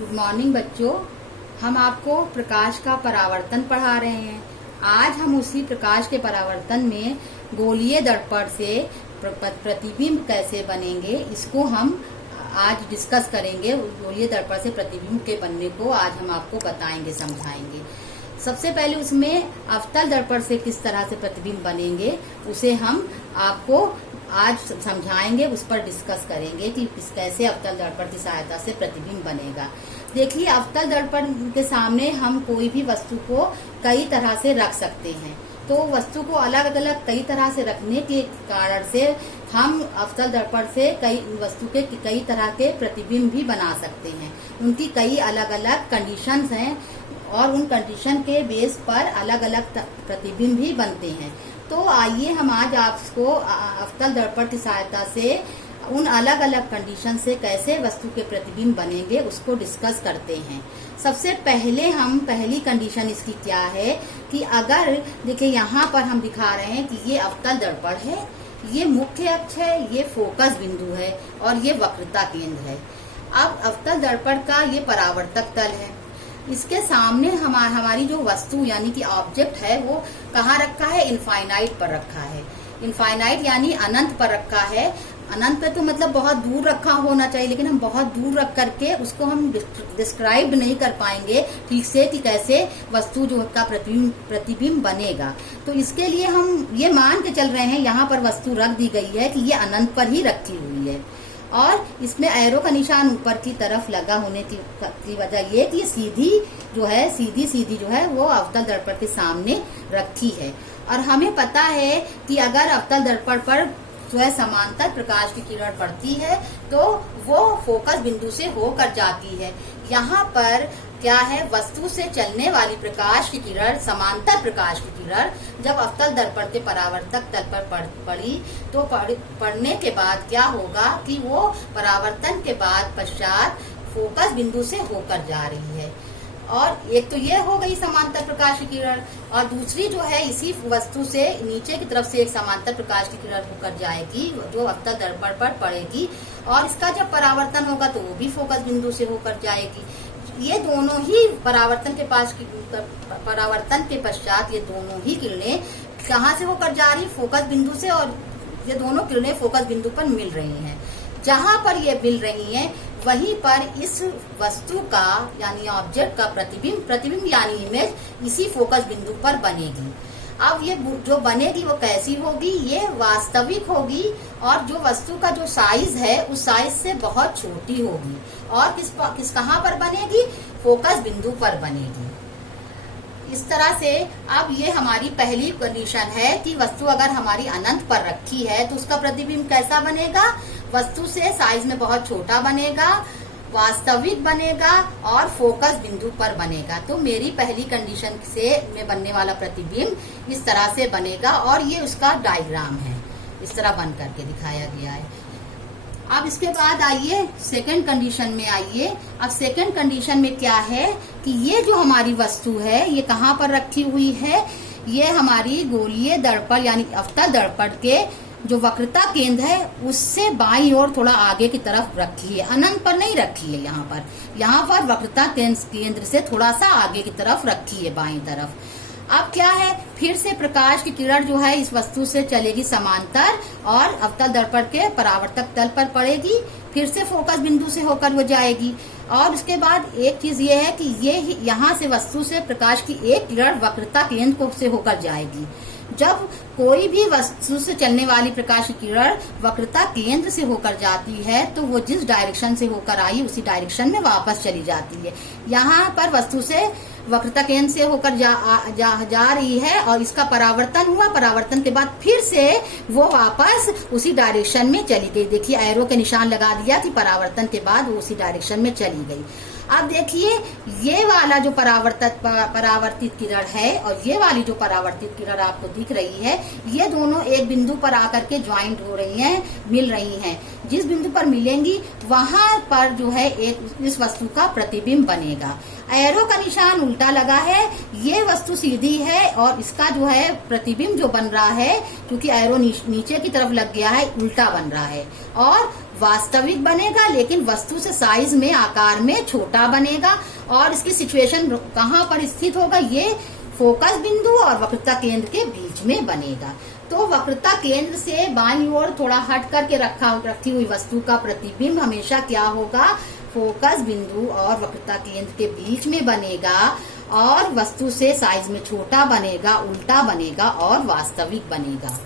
Good morning बच्चों। हम आपको प्रकाश का परावर्तन पढ़ा रहे हैं। आज हम उसी प्रकाश के परावर्तन में गोलीय दर्पण से प्रतिबिंब कैसे बनेंगे इसको हम आज डिस्कस करेंगे। गोलीय दर्पण से प्रतिबिंब के बनने को आज हम आपको बताएंगे, समझाएंगे। सबसे पहले उसमें अवतल दर्पण से किस तरह से प्रतिबिंब बनेंगे उसे हम आपको आज समझाएंगे, उस पर डिस्कस करेंगे कि कैसे अवतल दर्पण की सहायता से प्रतिबिंब बनेगा। देखिए, अवतल दर्पण के सामने हम कोई भी वस्तु को कई तरह से रख सकते हैं। तो वस्तु को अलग अलग कई तरह से रखने के कारण से हम अवतल दर्पण से वस्तु के कई तरह के प्रतिबिंब भी बना सकते हैं। उनकी कई अलग अलग कंडीशंस हैं और उन कंडीशन के बेस पर अलग अलग प्रतिबिंब भी बनते हैं। तो आइए हम आज आपको अवतल दर्पण की सहायता से उन अलग अलग कंडीशन से कैसे वस्तु के प्रतिबिंब बनेंगे उसको डिस्कस करते हैं। सबसे पहले हम पहली कंडीशन इसकी क्या है कि अगर देखिए यहाँ पर हम दिखा रहे हैं कि ये अवतल दर्पण है, ये मुख्य अक्ष है, ये फोकस बिंदु है और ये वक्रता केंद्र है। अब अवतल दर्पण का ये परावर्तक तल है। इसके सामने हमारी जो वस्तु यानी कि ऑब्जेक्ट है वो कहाँ रखा है? इनफाइनाइट पर रखा है। इनफाइनाइट यानी अनंत पर रखा है। अनंत पे तो मतलब बहुत दूर रखा होना चाहिए, लेकिन हम बहुत दूर रख करके उसको हम डिस्क्राइब नहीं कर पाएंगे ठीक से कि कैसे वस्तु जो का प्रतिबिंब बनेगा। तो इसके लिए हम ये मान के चल रहे हैं यहाँ पर वस्तु रख दी गई है कि ये अनंत पर ही रखी हुई है और इसमें एरो का निशान ऊपर की तरफ लगा होने की वजह ये कि सीधी जो है वो अवतल दर्पण के सामने रखी है। और हमें पता है कि अगर अवतल दर्पण पर जो है समांतर प्रकाश की किरण पड़ती है तो वो फोकस बिंदु से होकर जाती है। यहाँ पर क्या है? वस्तु से चलने वाली प्रकाश की किरण, समांतर प्रकाश की किरण जब अवतल दर्पण के परावर्तक तल पर पड़ी तो पड़ने के बाद क्या होगा कि वो परावर्तन के बाद पश्चात फोकस बिंदु से होकर जा रही है। और एक तो ये हो गई समांतर प्रकाश की किरण, और दूसरी जो है इसी वस्तु से नीचे की तरफ से एक समांतर प्रकाश की किरण होकर जाएगी जो अवतल दर्पण पर पड़ेगी और इसका जब परावर्तन होगा तो वो भी फोकस बिंदु से होकर जाएगी। ये दोनों ही परावर्तन के पश्चात ये दोनों ही किरणें कहाँ से होकर जा रही? फोकस बिंदु से। और ये दोनों किरणें फोकस बिंदु पर मिल रही हैं। जहाँ पर ये मिल रही हैं वहीं पर इस वस्तु का यानी ऑब्जेक्ट का प्रतिबिंब यानी इमेज इसी फोकस बिंदु पर बनेगी। अब ये जो बनेगी वो कैसी होगी? ये वास्तविक होगी और जो वस्तु का जो साइज है उस साइज से बहुत छोटी होगी और कहाँ पर बनेगी? फोकस बिंदु पर बनेगी। इस तरह से अब ये हमारी पहली कंडीशन है कि वस्तु अगर हमारी अनंत पर रखी है तो उसका प्रतिबिंब कैसा बनेगा? वस्तु से साइज में बहुत छोटा बनेगा, वास्तविक बनेगा और फोकस बिंदु पर बनेगा। तो मेरी पहली कंडीशन से में बनने वाला प्रतिबिंब इस तरह से बनेगा और ये उसका डायग्राम है, इस तरह बन करके दिखाया गया है। अब इसके बाद आइए सेकंड कंडीशन में आइए। अब सेकंड कंडीशन में क्या है कि ये जो हमारी वस्तु है ये कहाँ पर रखी हुई है? ये हमारी गोलीय दर्पण यानी अवतल दर्पण के जो वक्रता केंद्र है उससे बाईं ओर थोड़ा आगे की तरफ रखी है, अनंत पर नहीं रखी है। यहाँ पर वक्रता केंद्र से थोड़ा सा आगे की तरफ रखी है, बाईं तरफ। अब क्या है? फिर से प्रकाश की किरण जो है इस वस्तु से चलेगी समांतर और अवतल दर्पण के परावर्तक तल पर पड़ेगी, फिर से फोकस बिंदु से होकर वो जाएगी। और उसके बाद एक चीज ये है कि ये यहाँ से वस्तु से प्रकाश की एक किरण वक्रता केंद्र से होकर जाएगी। जब कोई भी वस्तु से चलने वाली प्रकाश की किरण वक्रता केंद्र से होकर जाती है तो वो जिस डायरेक्शन से होकर आई उसी डायरेक्शन में वापस चली जाती है। यहाँ पर वस्तु से वक्रता केंद्र से होकर जा रही है और इसका परावर्तन हुआ। परावर्तन के बाद फिर से वो वापस उसी डायरेक्शन में चली गई। देखिए, एरो के निशान लगा दिया कि परावर्तन के बाद वो उसी डायरेक्शन में चली गई। अब देखिए, ये वाला जो परावर्तित किरण है और ये वाली जो परावर्तित किरण आपको दिख रही है, ये दोनों एक बिंदु पर आकर के ज्वाइंट हो रही हैं, मिल रही हैं। जिस बिंदु पर मिलेंगी वहां पर जो है एक इस वस्तु का प्रतिबिंब बनेगा। एरो का निशान उल्टा लगा है, ये वस्तु सीधी है और इसका जो है प्रतिबिंब जो बन रहा है, क्योंकि एरो नीचे की तरफ लग गया है, उल्टा बन रहा है और वास्तविक बनेगा, लेकिन वस्तु से साइज में, आकार में छोटा बनेगा। और इसकी सिचुएशन कहाँ पर स्थित होगा, ये फोकस बिंदु और वक्रता केंद्र के बीच में बनेगा। तो वक्रता केंद्र से बाईं ओर थोड़ा हट करके रखी हुई वस्तु का प्रतिबिंब हमेशा क्या होगा, फोकस बिंदु और वक्रता केंद्र के बीच में बनेगा और वस्तु से साइज में छोटा बनेगा, उल्टा बनेगा और वास्तविक बनेगा।